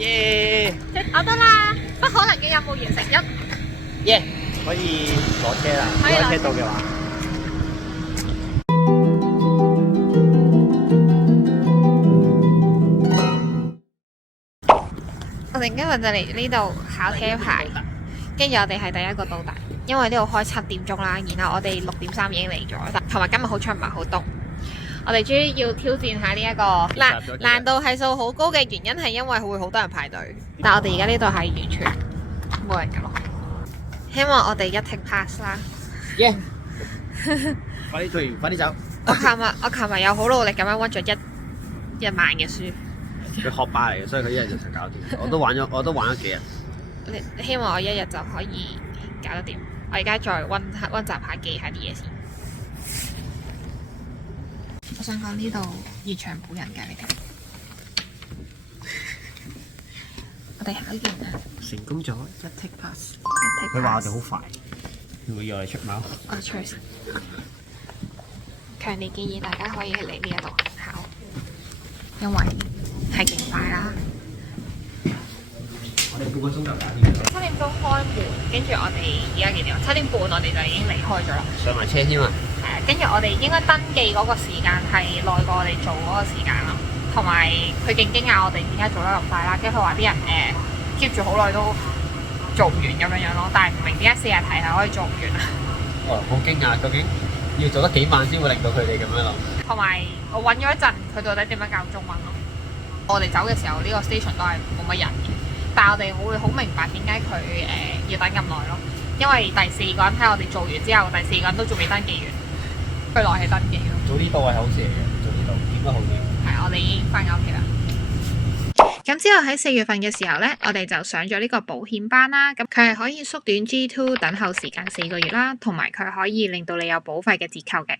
耶！我得啦，不可能嘅任務完成耶！可以攞車啦，可以攞車攞車到嘅話。我哋今日就嚟呢度考車牌，跟住我哋係第一個到達，因為呢度開7點鐘啦，然後我哋6點3已經嚟咗，同埋今日好彩唔係好凍。我哋終於要挑戰下呢一個難度係數好高嘅原因係因為會好多人排隊，但我哋而家呢度係完全冇人嘅咯。希望我哋一 take pass 啦。耶！快啲做完，快啲走。我琴日有好努力咁樣温咗一晚嘅書。佢學霸嚟嘅，所以佢一日就搞掂。我都玩咗幾日。你希望我一日就可以搞得掂。我而家再温習下記下啲嘢先。我想講呢度現場冇人㗎，你睇。我哋考完啦，成功咗一 take pass。佢佢話我哋好快，會唔會要我哋出貓？我哋出去先。強烈建議大家可以嚟呢一度考，因為係勁快啦。我哋半個鐘就搞掂咗。7點鐘開門，跟住我哋而家幾點啊？7點半我哋就已經離開咗啦。上埋車添啊！跟住我哋應該登記嗰個時間係耐過我哋做嗰個時間咯，同埋佢勁驚訝我哋點解做得咁快啦，跟住佢話啲人keep 住好耐都做唔完咁樣咯，但係唔明點解40題係可以做唔完啊？哦，好驚訝，究竟要做得幾慢先會令到佢哋咁樣諗？同埋我揾咗一陣，佢到底點樣教中文咯？我哋走嘅時候呢個 station 都係冇乜人嘅，但係我哋會好明白點解佢要等咁耐咯，因為第4個人喺我哋做完之後，第4個人都仲未登記完。佢來係登記咯，早啲到係好事嚟嘅，早啲到點都好啲。係，我哋已經翻屋企啦。咁之後喺4月份嘅時候呢，我哋就上咗呢個保險班啦。咁佢係可以縮短 G2 等候時間4個月啦，同埋佢可以令到你有保費嘅折扣嘅。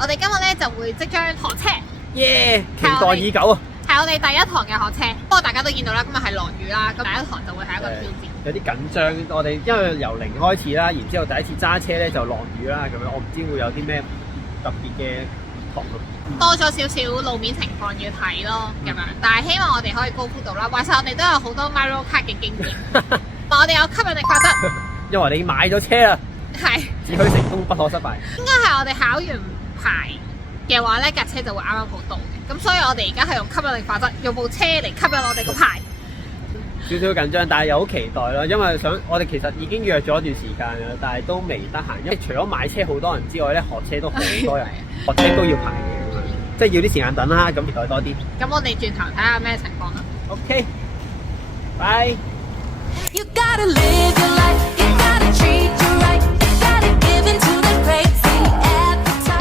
我哋今日呢就會即將學車，耶！期待已久啊！係我哋第一堂嘅學車。不過大家都見到啦，今日係落雨啦，咁第一堂就會係一個挑戰。有啲緊張，我哋因為由0開始啦，然之後第一次揸車咧就落雨啦，咁樣我唔知會有啲咩特別嘅唔同咯。多咗少少路面情況要睇咯，咁樣。但係希望我哋可以高速度啦。話晒我哋都有好多 Mario Kart 嘅經驗，我哋有吸引力法則。因為你買咗車啦，係只許成功不可失敗。應該係我哋考完牌嘅話呢架車就會啱啱好到嘅。咁所以我哋而家係用吸引力法則，用部車嚟吸引我哋個牌。少少緊張，但係又好期待咯，因為我哋其實已經約咗一段時間啦，但係都未得閒。因為除咗買車好多人之外咧，學車都好多人，學車都要排嘅，即係要啲時間等啦。咁期待多啲。咁我哋轉頭睇下咩情況啦。OK，拜。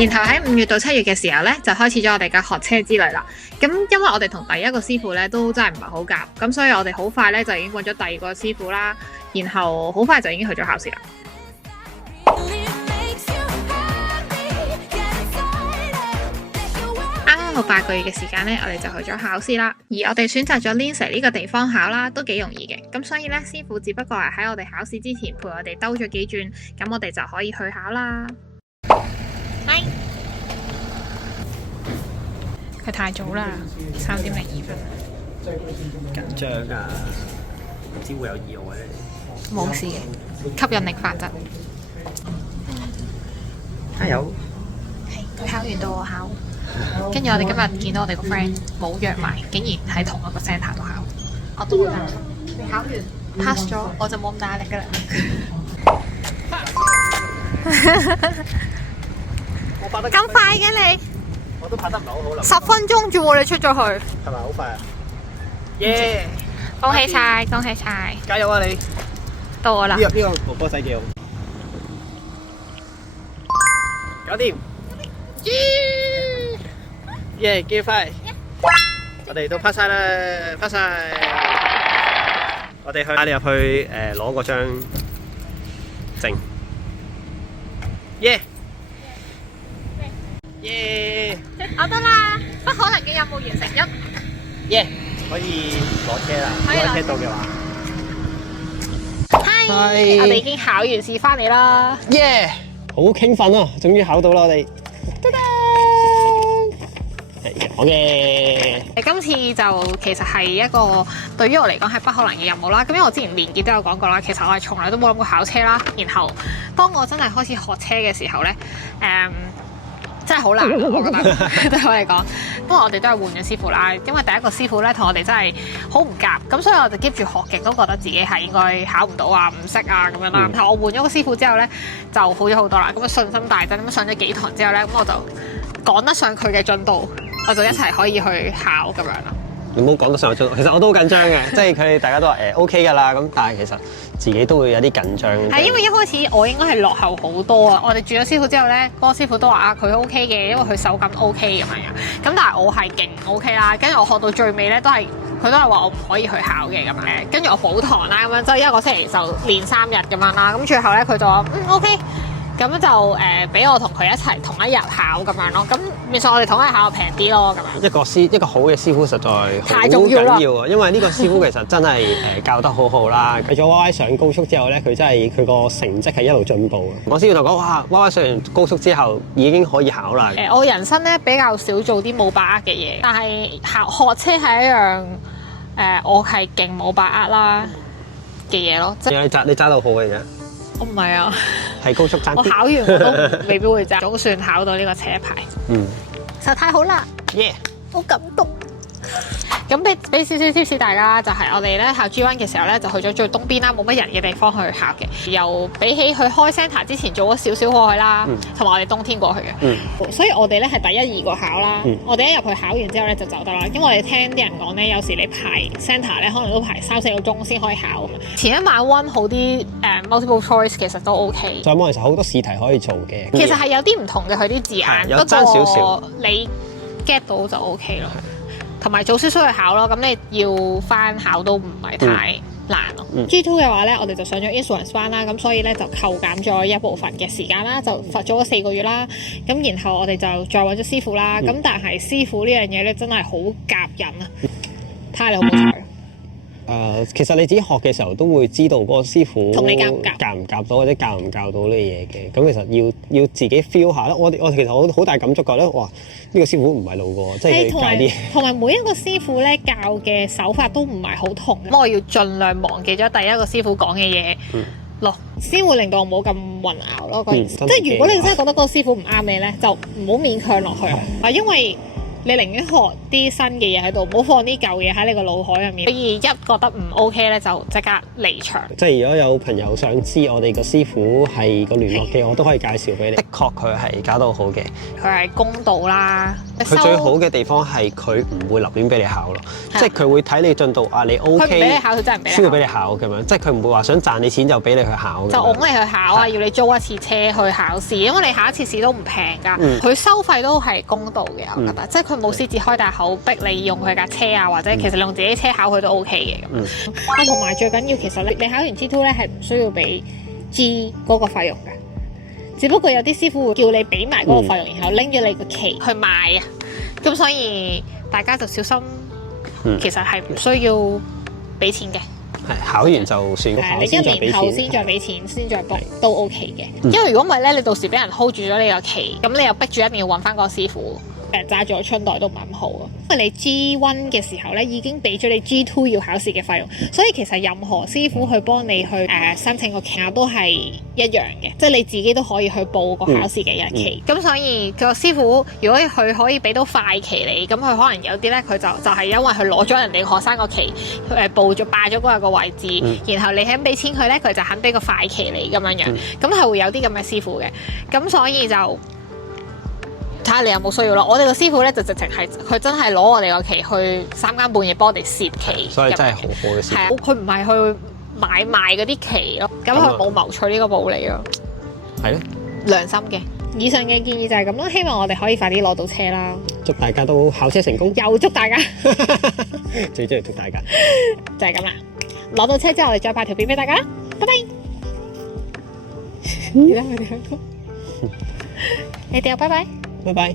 然後喺5月到7月嘅時候呢，就開始咗我哋嘅學車之旅啦。咁因為我哋同第一個師傅呢都真係唔係好夾，咁所以我哋好快呢就已經揾咗第2個師傅啦。然後好快就已經去咗考試啦。啱啱好8個月嘅時間呢，我哋就去咗考試啦。而我哋選擇咗 Lindsay 呢個地方考啦，都幾容易嘅。咁所以呢，師傅只不過係喺我哋考試之前陪我哋兜咗幾轉，咁我哋就可以去考啦。佢太早啦，3點02分。緊張啊！唔知會有意外咧。冇事嘅，吸引力法則。加油！係佢考完到我考，跟住我哋今日見到我哋個 friend 冇約埋，竟然喺同一個 centre 度考，我都好擔心。你考完 pass 咗，我就冇咁大壓力噶啦。咁快嘅你？我都拍得唔係好好啦。10分鐘啫喎，你出咗去。係咪好快啊？耶！恭喜晒，恭喜晒！加油啊你！到我啦。呢個哥哥仔幾好。搞掂！耶！幾快！我哋都拍晒啦，拍晒！我哋帶你入去攞嗰張證。耶！耶！我得啦，不可能嘅任務完成1。耶！可以攞車啦，可以攞車到嘅話。Hi，我哋已經考完試翻嚟啦。耶！好興奮啊！終於考到啦，我哋。好嘅。今次就其實係一個對於我嚟講係不可能嘅任務啦。咁因為我之前年結都有講過啦，其實我係從來都冇諗過考車啦。然後當我真係開始學車嘅時候咧，真係好難，我覺得對我嚟講，因為我哋都係換咗師傅啦。因為第一個師傅咧同我哋真係好唔夾，咁所以我就 keep 住學極，都覺得自己係應該考唔到啊、唔識啊咁樣啦。但係我換咗個師傅之後咧，就好咗好多啦。咁信心大增，咁上咗幾堂之後咧，咁我就趕得上佢嘅進度，我就一齊可以去考咁樣啦。你唔好講得上進度，其實我都好緊張嘅，即係佢哋大家都話OK 㗎啦，咁但係其實自己都會有啲緊張。係因為一開始我應該係落後好多啊！我哋轉咗師傅之後咧，嗰個師傅都話啊佢 OK 嘅，因為佢手感 OK 咁樣樣。咁但係我係勁唔 OK 啦，跟住我學到最尾咧佢都係話我唔可以去考嘅咁樣。跟住我補堂啦咁樣，即係一個星期就練3日咁樣啦。咁最後咧佢就話OK。咁就俾我同佢一齊同一日考咁樣咯，咁變相我哋同一日考平啲咯咁樣。一個好嘅師傅實在太重要啦，因為呢個師傅其實真係教得好好啦。去咗 Y Y 上高速之後咧，佢真係佢個成績係一路進步嘅。我師傅同我講哇 Y Y 上完高速之後已經可以考啦。我人生咧比較少做啲冇把握嘅嘢，但係學車係一樣我係勁冇把握啦嘅嘢咯。即係你揸到好嘅啫。我唔係啊，係高速爭。我考完我都未必會揸，總算考到呢個車牌。實在太好啦！好感動。咁俾少少 tips 大家，就係我哋咧考 G1 嘅時候咧，就去咗最東邊啦，冇乜人嘅地方去考嘅。又比起去開 centre 之前做咗少少過去啦，同埋我哋冬天過去嘅。所以我哋咧係第1、2個考啦。我哋一入去考完之後咧就走得啦，因為我哋聽啲人講咧，有時你排 centre 咧可能都排3、4個鐘先可以考。前一晚温好啲multiple choice 其實都 OK。上網其實好多試題可以做嘅。其實係有啲唔同嘅佢啲字眼，不過你 get 到就 OK 咯。同埋早少少去考咯，咁你要翻考都唔係太難咯。G2 嘅話咧，我哋就上咗 insurance 班啦，咁所以咧就扣減咗一部分嘅時間啦，就罰咗4個月啦。咁然後我哋就再揾咗師傅啦。咁但係師傅呢樣嘢咧真係好夾人啊！睇下你好唔好彩。其實你自己學嘅時候都會知道嗰個師傅同你夾唔夾到或者教唔教到呢嘢嘅。咁其實要自己 feel 下啦。我其實好大感觸覺咧，哇！呢個師傅唔係路過，即係佢教啲。同埋每一個師傅咧教嘅手法都唔係好同。咁我要盡量忘記咗第一個師傅講嘅嘢咯，先會令到我冇咁混淆咯。嗰件事，即係如果你真係覺得嗰個師傅唔啱你咧，就唔好勉強落去啊，因為你寧願學啲新嘅嘢喺度，唔好放啲舊嘢喺你個腦海入面。所以一覺得唔 OK 咧，就即刻離場。即係如果有朋友想知我哋個師傅係個聯絡嘅，我都可以介紹俾你。的確佢係教到好嘅，佢係公道啦。佢最好嘅地方係佢唔會立亂俾你考咯，即係佢會睇你進度啊，你 OK。佢唔俾你考，佢真係唔俾你考。先會俾你考咁樣，即係佢唔會話想賺你錢就俾你去考。就拱你去考啊，要你租一次車去考試，因為你考一次試都唔平㗎。佢收費都係公道嘅，我覺得，即係佢冇獅子開大口逼你用佢架車啊，或者其實你用自己車考佢都 OK 嘅咁。同埋最緊要其實你考完 G2 咧係唔需要俾 G 嗰個費用㗎。只不過有啲師傅會叫你俾埋嗰個費用，然後拎咗你個旗去賣啊，咁所以大家就小心。其實係唔需要俾錢嘅。係考完就算。你1年後先再俾錢，先再 book 都 OK 嘅。因為如果唔係咧，你到時俾人 hold 住咗你個旗，咁你又逼住一定要揾翻嗰個師傅。揸住個春袋都唔係咁好啊，因為你 G1 嘅時候咧已經俾咗你 G2 要考試嘅費用，所以其實任何師傅去幫你去申請個期都係一樣嘅，即係你自己都可以去報個考試嘅日期。咁所以個師傅如果佢可以俾到快期你，咁佢可能有啲咧佢就係因為佢攞咗人哋學生個期，報咗霸咗嗰個位置，然後你肯俾錢佢咧，佢就肯俾個快期你咁樣樣，咁係會有啲咁嘅師傅嘅，咁所以就。睇下你有冇需要咯。我哋個師傅咧就直情係佢真係攞我哋個旗去3更半夜幫我哋攝旗，所以真係好好嘅師傅。係啊，佢唔係去買賣嗰啲旗咯，咁佢冇謀取呢個暴利咯。係咯，良心嘅。以上嘅建議就係咁咯，希望我哋可以快啲攞到車啦。祝大家都考車成功，又祝大家最中意祝大家就係咁啦。攞到車之後，我哋再拍條片俾大家啦。拜拜。而家佢哋兩個，你哋又拜拜。拜拜。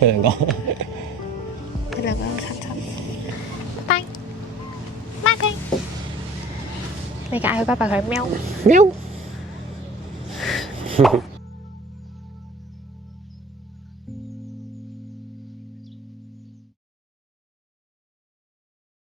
佢兩個，佢兩個親親。拜拜，拜拜。你嗌佢拜拜，佢喵喵。